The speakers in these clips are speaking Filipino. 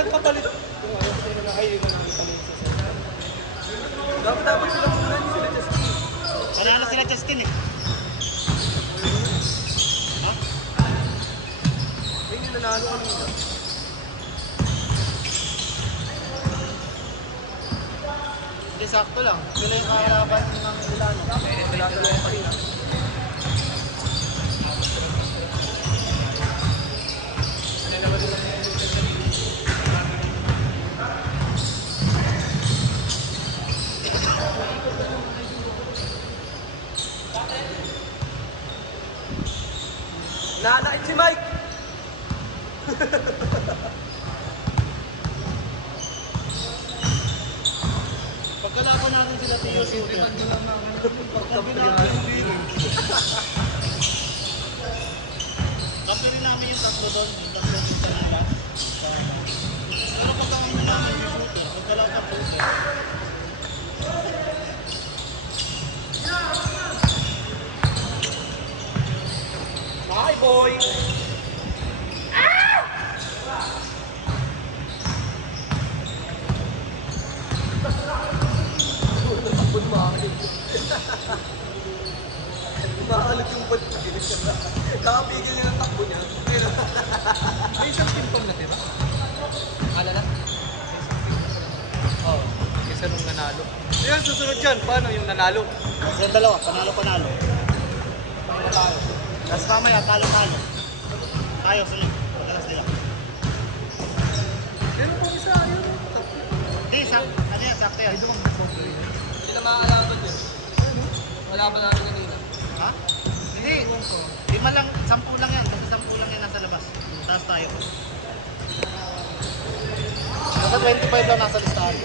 nagpapalit. Yung ano, sino na kayo yung nagpapalit sa set. Dapat sila muna, hindi sila Justin. Panalo sila Justin eh. Ha? Ayun yung nanalo kanina. Hindi, sakto lang. Sila yung kakalaban ng Milano. Milano lang yung kanina. Nanakit si Mike! Pagkalaban natin sila Tio Suter. Pagkabi namin yung biro. Kampi rin namin yung tatlo doon. Yung tatlo doon sa nila. Pero pagkakain namin yung shooter. Pagkalaban shooter. Hi, boy! Umaalit yung ball. Kakapigil niya ng takbo niya. May isang symptom na tira. Alala? Oo. Kasi nung nanalo. Ayan, susunod dyan. Paano yung nanalo? Yung dalawa, panalo-panalo. Panalo-panalo. Tapos mamaya, talo-talo. Tayo, sunod. Pagkalas nila. Pero kung isa, yun. Hindi, ano yan, sakto yan. Hindi na makakalaban yun. Wala pa namin kanina. Ha? Hindi. Lima lang, 10 lang yan. Basta 10 lang yan nasa labas. Taas tayo. Basta 25 lang nasa listahan.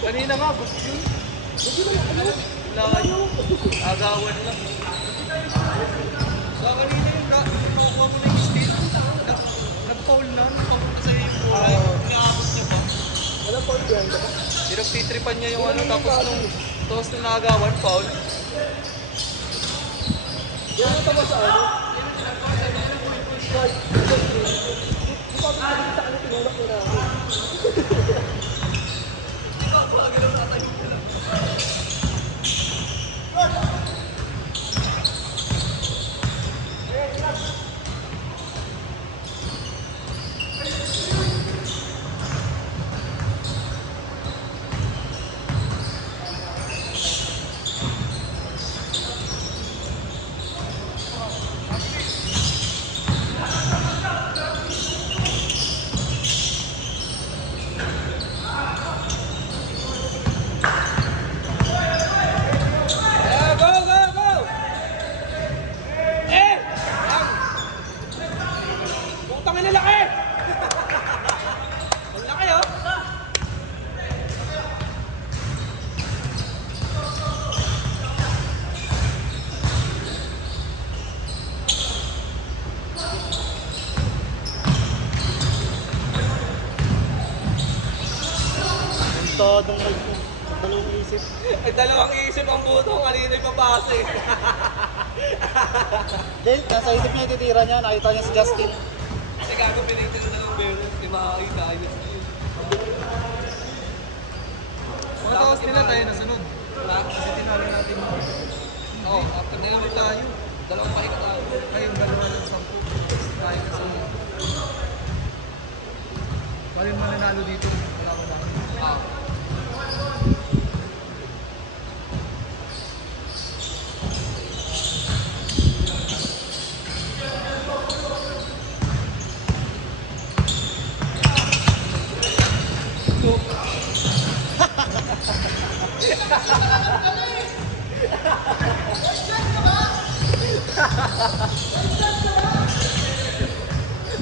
Kanina nga, gusto yun. Gusto na lang. Layo. Agawan lang. So, kanina yung nakukuha mo na yung steal. Nag-foul na. Nakapunta sa'yo yung buhay. Inaabot niya ba? Walang foul yan. Pinagtitripan niya yung ano. Tapos nung nakagawan, foul. Yan ang tama sa ano? Todong dalawang isip. Ay, dalawang isip ang buto. Kanina yung papasa eh. Then, nasa isip niya ititira niya. Nakita niya si Justin. Kasi gago pinigil na ng Beres. Di makakita. Ayos yun. Mga taos nila tayo nasunod. Kasi tinalo natin mo. Oo, after na ulit tayo. Dalawang pahinga tayo. Kayong dalawa ng 10. Tayo nasunod. Parin mananalo dito. Wala ko ba?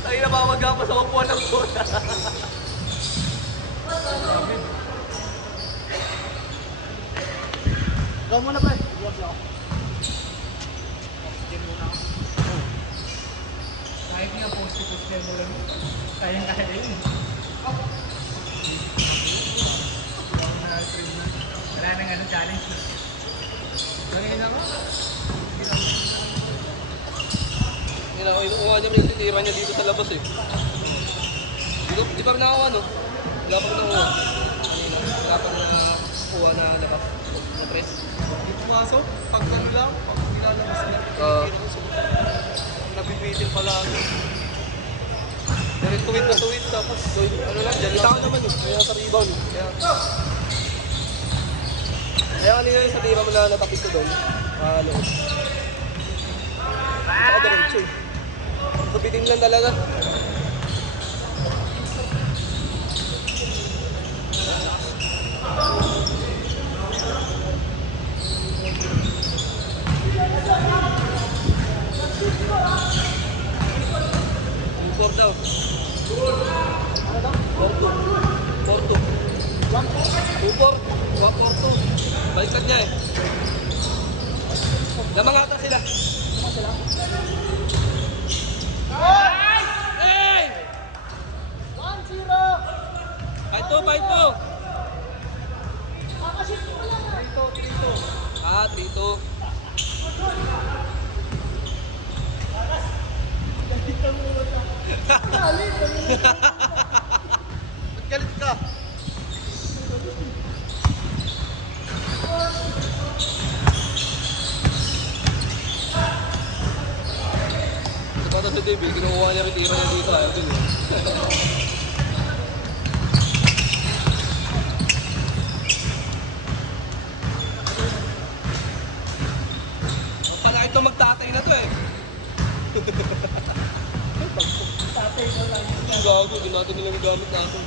Ay, nabawag pa sa upuan ng bola. Ikaw muna pa eh. Iwas lang ako. Oxygen muna ako. Kahit nga positive level lang. Kayang-kaya yun. Wala nang ano challenge. Ganyan ako. Hindi na, inukuha niya yung titira niya dito sa labas eh. Dito, di pa rin nakakuha no? Wala pa rin nakakuha. Wala pa rin nakakuha na labas. Na press. Dito pasok, pag ano lang, pag nilalabas na. Nabibitin pala ako. Pero tuwid na tuwid, tapos ano lang, dyan lang naman eh. Kaya sa rebound eh. Kaya kanina yung sa tira mo na natapit ko doon. Ano? Baka diretso eh. Tupitin lang talaga. Four daw. Porto. Upor. Porto. Baliktad niya eh. Namangata sila. Hey! 1-0! Fight po. Ah, 3-2. Ba't galit ka? Ito pa si David, kinukuha niya rin tira niya dito. Ayaw din eh. Pala ito magtatay na to eh. Ang gago, di natin nilang gamit natin.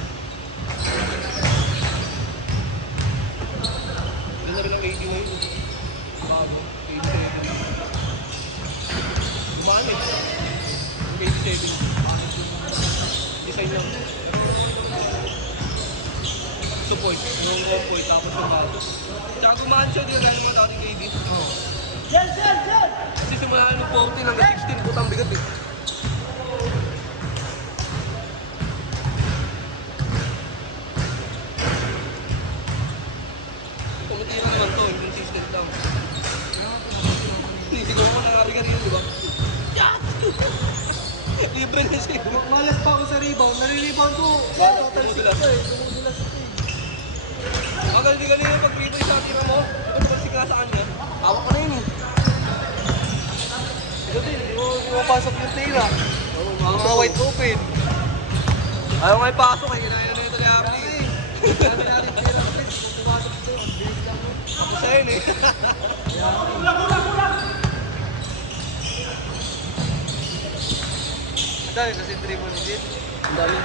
Yan na rin ang 80 ngayon. Bago, 87. Gumaan eh. 87. Design lang. Support, yung 1 point, tapos yung bago. Tsaka gumaan siya, di na gano'n mga dating KD. Kasi simula ng 14 hanggang 16, putang bigat eh. Kumitira naman to, inconsistent lang. Sinisigaw ako nangabigat yun, di ba? Libre na siya. Malas pa ako sa rebound. Nare-rebound ko. Total Dumudulas. 6 eh. Dumudulas ito eh. Ang galing kanina pag free sa tira mo, ito nabalsik nga sa kanya. Hawak ko na yun eh. Ito din, hindi mo pumapasok yung tira. Mga wide open. Ayaw nga ipasok eh, kinain na ito ni Arnie. Sabi natin tira please. Kung pumasok ito, ang bilis lang mo. Ako sa yun eh. Ang dami kasi dribble ni Jin. Ang dami.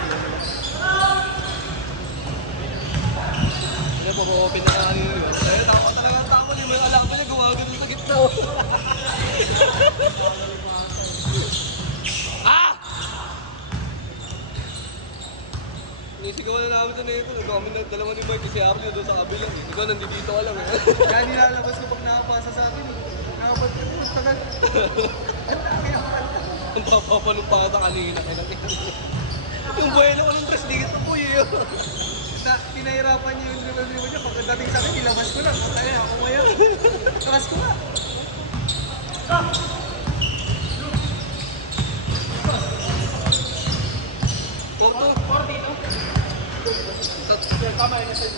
Hindi po, open na kanina di ba? Eh, tama talaga ang tama niya. May alaman niya, gumagano sa gitna. Ah! Sinisigawan na namin ito na ito. Nag-comment na dalawa ni Mike kasi Arnie doon sa kabilang eh. Ikaw nandito ka lang eh. Kaya nilalabas ko pag nakapasa sa akin. Nakapasa ko, ang tagal. Ang dami ang kanta. Ang papapalupata kanina. Yung buwelo ko ng tres, digit na po yun. Pinahirapan niya yung dribble niya. Pagdating sa akin, nilamas ko lang. Kaya ako ngayon. Lakas ko nga. Porto. Tama yun sa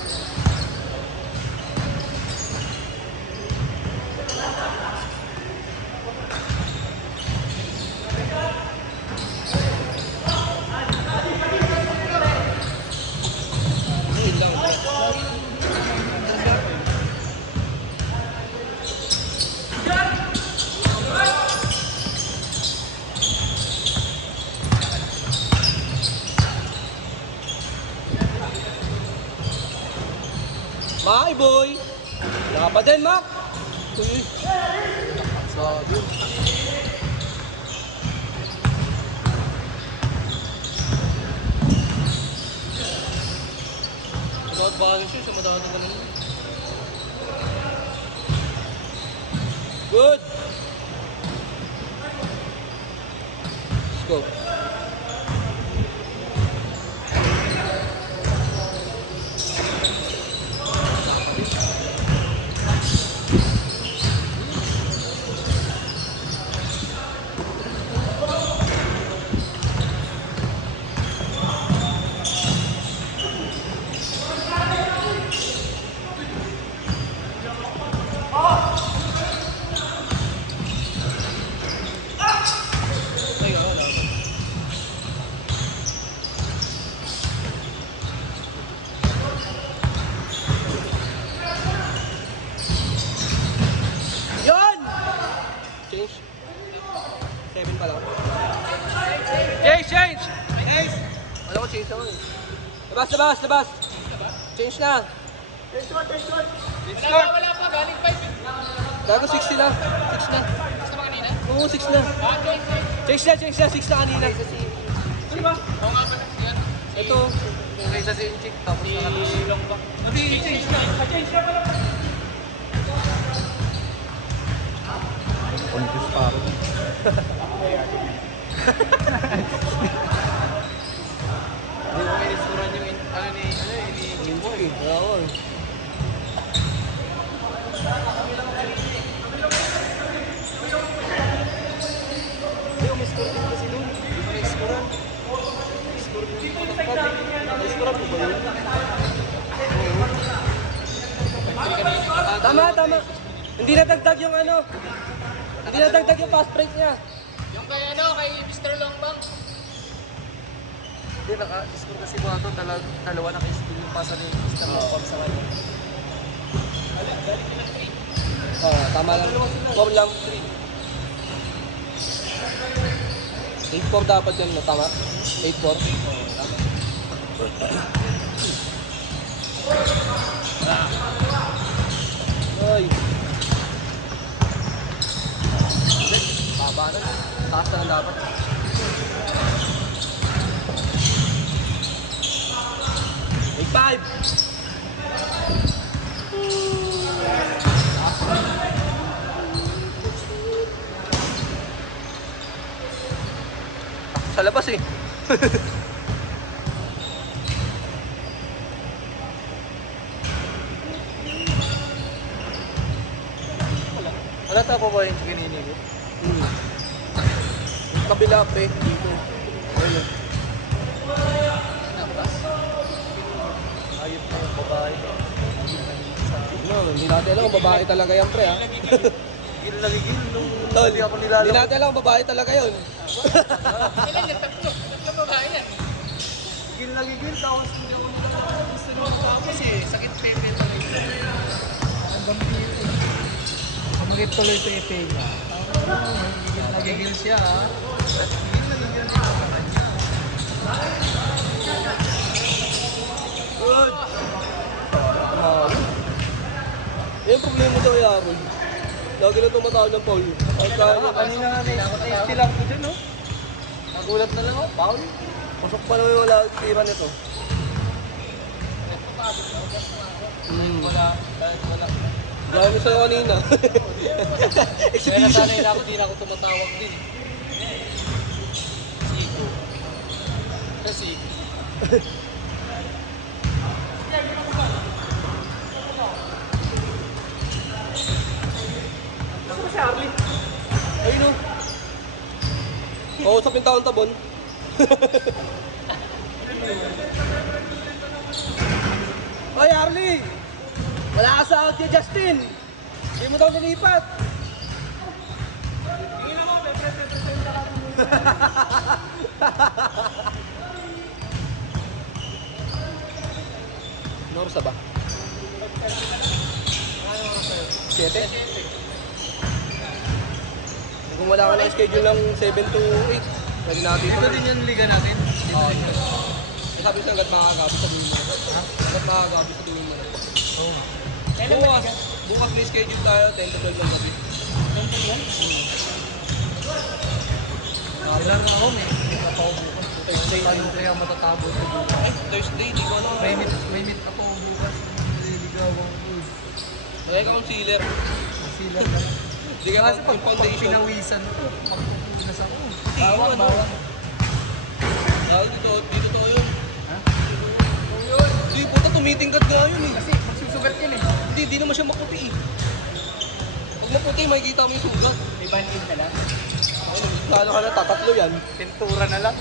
Ayun lang. Bye, boy! Wala pa din, Mac! Uy. Sabi. Without balance yun, sumadaan ka naman. Good! Let's go. change ako eh. Labas! Change na. Wala pa, galing 5. Gago 60 na. 6 na. Gusto mo kanina? Oo, 6 na. Change na. 6 na kanina. Oo nga ba? Yan. Ito. Kaysa si Inchik, tapos nakatulong pa. Change na. Change na pala. Confused pa ako. Hindi mo may insuran yung Jimboy. Oo. Hindi, may score din kasi doon. Hindi mo na-scorean. Score din po. Na-scorean po ba yun? Tama. Hindi nadagdag yung ano. Hindi nadagdag yung fast break niya. Yung kay kay Mr. Longbang. Hindi, naka-score kasi ba ito? Dalawa na kay-score yung pasa ni Mr. Longbang sa kanya. Tama lang. 4 lang. 8-4 dapat yun, no? Tama? 8-4. Ay. Baba na. Taas na lang dapat. Make 5. Sa labas eh. Wala tapo ba yung ganini ko? Kabila pre, dito. Ayun. Ayot na yung babae. No, hindi natin alam kung babae talaga yan pre ha. Gil nung Tol, hindi ako hindi nilalaro. natin alam kung babae talaga yun. Ilan yung tatlo? Tatlo babae yan. Gil, tapos hindi ako nilalaro. Gusto nyo tapos sakit pepe talaga. Ang vampiro. Pamulip tuloy ito yung tenga. Nagigil siya ha. Good. Yung problema daw Yaron. Lagi na tumatawag ng Paul. Kanina nga na-safety lang ko dun, no? Nagulat na lang ako, Paul. Pasok pa naman yung wala tira nito. Wala. Gano'n sa'yo kanina. Kaya Exhibition. nasanay na ako, di na ako tumatawag din. Siko. Kasi, Ayun o. Kausap yung taon tabon. Hoy Arlie! Wala ka sa out niya Justin! Hindi mo daw nilipat! Norsa ba? 7? Kung wala ka na schedule ng 7 to 8, pwede natin ito. ito din yung liga natin. Oo. Sabi sa hanggat makagabi sa dulo mo. Hanggat makagabi sa dulo mo. Oo. Bukas may schedule tayo, 10 to 12 ng gabi. Ilan na ako, may ako bukas. Thursday Paano kaya matatabo ito bukas? Thursday, di ko alam. May meet ako bukas. Nililigawan ko. Kaya ka concealer. Sila na. Di ka Kasi pag yung foundation. pinawisan ko, magpupunas ako. Bawang, Bawang. Dito to yun. Ha? Di, puta tumitingkat nga yun eh. Kasi magsusugat yun eh. Hindi naman siya maputi eh. Pag maputi, makikita mo yung sugat. May banding ka lang. Lalo ka na, tatatlo yan. Pintura na lang.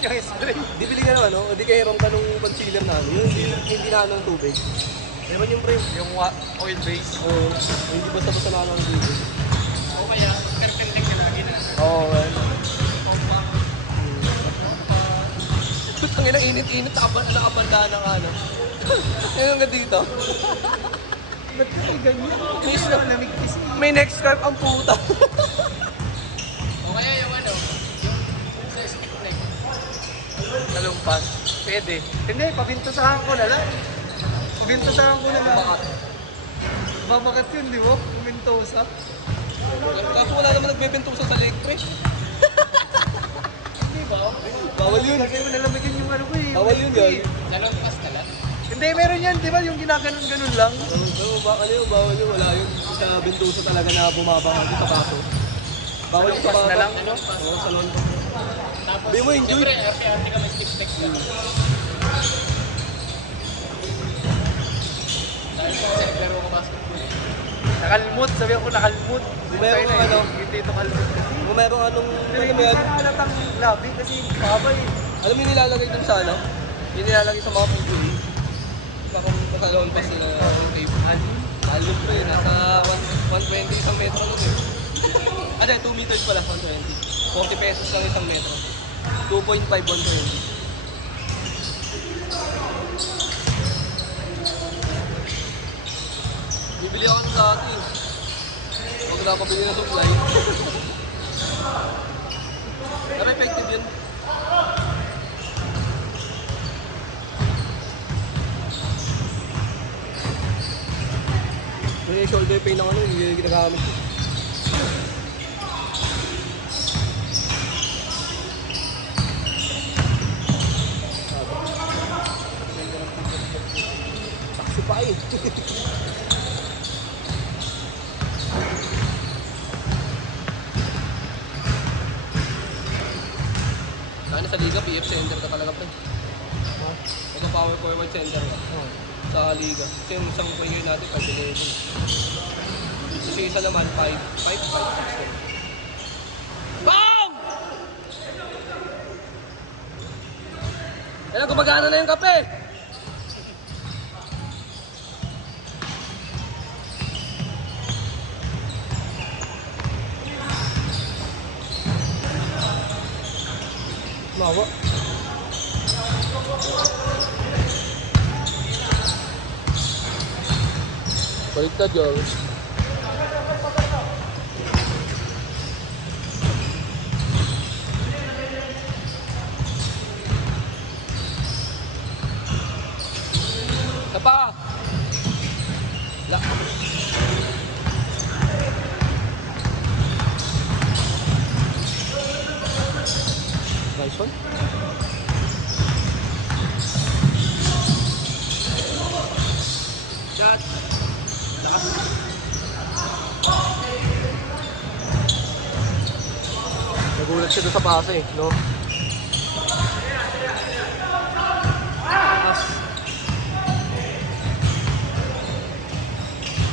Yung spray. Di bili ka naman, no? Hindi kayo rom ka nung concealer na ano. Yung hindi na ano ng tubig. Di naman yung pre. Yung oil base. Oo. Hindi basta-basta na ano ng tubig. O kaya, perpendic ka lagi na. Oo, well. Ang ina init-init, nakabanda ng ano. Yan hanggang dito. Ba't ka may ganyan? May, Lamig kasi. may next scarf ang puta. O kaya yung ano, yung sa stick neck. Talong pass. Pwede. Hindi, pabintusahan ko na lang. Pabintusahan ko na lang. Bakat. Babakat yun, di ba? Pumintosa. Kaso wala naman nagbebentusa sa leg press. Hindi ba? Bawal yun. Lagay mo nalamigin yung ano ko eh. Bawal yun, girl. Dalawang pas ka lang. Hindi, meron yan, di ba? Yung ginaganon-ganon lang. Oo, ano yun, bawal yun. Wala yun. Sa bentusa talaga na bumabaka sa baso. Bawal yung sa Salon pass na lang? Oo, salon. Tapos, Sabi mo, enjoy. siyempre, arte-arte ka may stick text ka. Dahil ko kasi naglaro ko basketball. Nakalmut, sabi ako nakalmut. Meron Tayo na, ano? Hindi ito kalmut kasi. Kung merong anong, Pero hindi sana halatang labi kasi baba eh. alam mo yung nilalagay dun sa ano? Yung nilalagay sa mga PGA. Bakong salon pass nila yung tape. Alum pa yun, nasa 120 isang metro nun eh. Ano, 2 meters pala, 120. 40 pesos lang isang metro. 2.5, 120. Bibili ako ng dati. Huwag na pabili ng supply. Pero effective yun. Yung shoulder pain ng ano, hindi ginagamit ko. Taksi pa eh. Sana sa Liga, PF center ka talaga pa. Power forward center ka. Sa Liga. Kasi yung isang player natin, 5'11". Kasi isa naman, 5'6". BAM! Kaya gumagana na yung kape! Mawa. Baliktad yun. Sapa! La. Nice one. Shot. Lakas. Nagulat siya doon sa pasa eh, no? Lakas.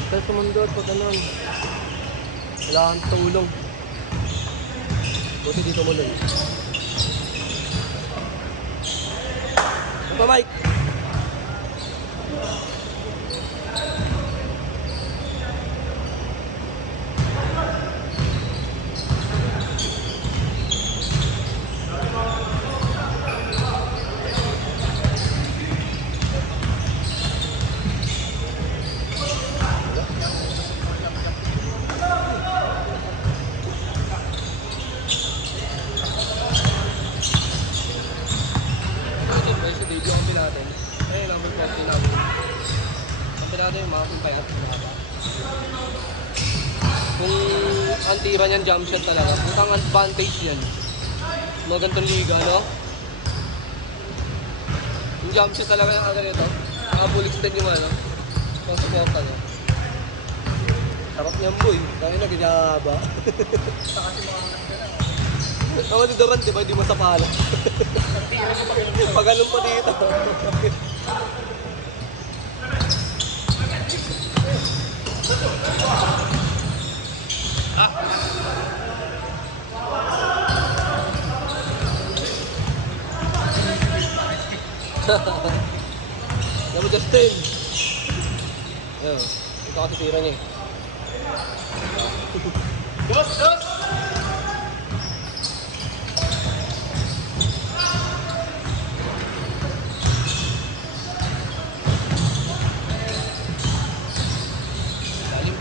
Kaya sumundot pag ganun. Wala kang tulong. Buti dito mo lang. Ano pa, Mike? Kung ang tira niyan jump shot talaga, putang advantage yan. Mga ganitong liga, no? Yung jump shot talaga yung ganito. Full extend yung ano. Yung support ka niya. Sarap niyan, boy. Kaya na, ganyan ba? Tama ni Durant, di ba? Hindi mo sa pala. Pag ganun pa dito. Alam mo, Justin. Ayun, ito kasi tira niya eh. Dos! Dos! Lalim.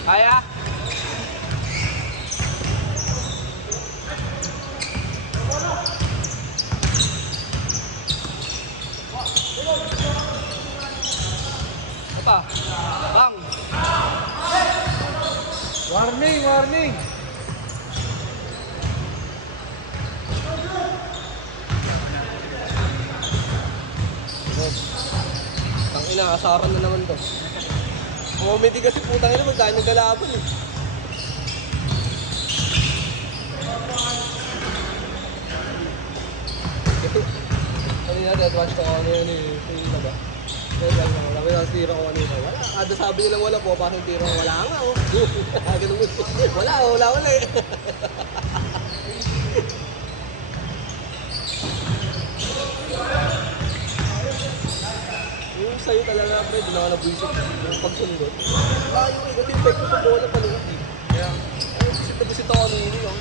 Kaya? Apa? Bang! Warning, warning! Tangina, asaran na naman to. Umumiti kasi putang ina, magdaan ng kalaban eh. Kanina, deadwatch ko ano yun eh. Kanina ba? Deadwatch ko. Sabi na, tira ko kanina. Wala. Kada sabi nilang wala po, pasang tira ko. Wala nga oh. Ganun mo. Wala eh. Yung sa'yo talaga, pre, doon ako nabwisip yung pagsundot. Layo eh, kasi yung peg ko sa bola paluhod eh. Kaya, ay, bisit ako kanina yun.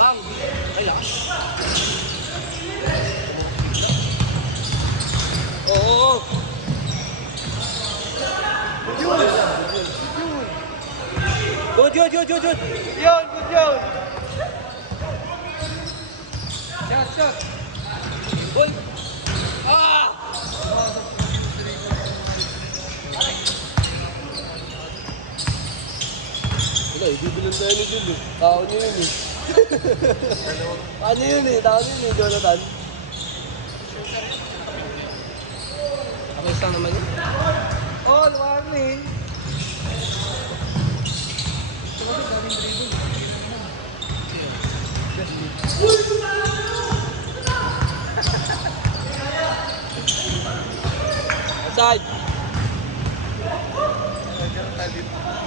Bang! Kaya? Oo! Yun! Good! Yun, good yun! Shot! Boy! Ah! Wala eh, bibilan tayo ni Jul eh. Tao niyo yun eh. Ano yun eh, tao yun eh, Jonathan. Okay, saan naman yun? All warning! Side.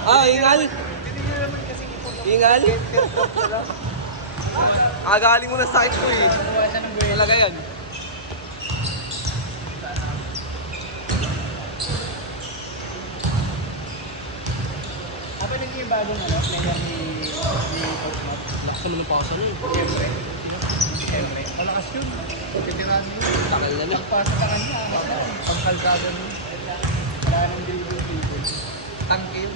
Ah, ingal. Ingal. Galing mo na sa sakit ko eh. Talaga yan. Apa naging yung bagong ano, player ni Coach Matt? Lakas naman yung pausa niya. Siyempre. Siyempre. Malakas yun. Titirahan mo yun. Takal na na. Pagpasa ka kanya, pangkalkada mo. Wala nang dribble. Tangkil.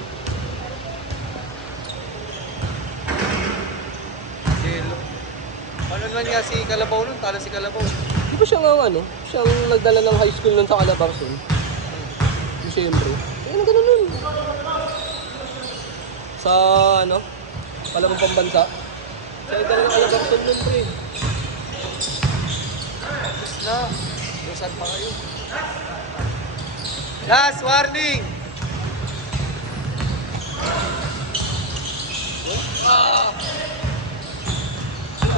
Zelo. Ano naman nga si Kalabaw nun? Tala si Kalabaw. Di ba siya nga ano? Siyang nagdala ng high school nun sa Calabarzon? Siyempre. Ano ganun nun? Sa ano? Palamang pambansa? Siya nagdala ng Calabarzon nun pre. Tapos na. Lusan pa kayo. Last warning!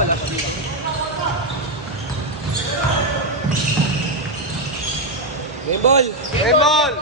Wala siya dito. Game ball! Emol!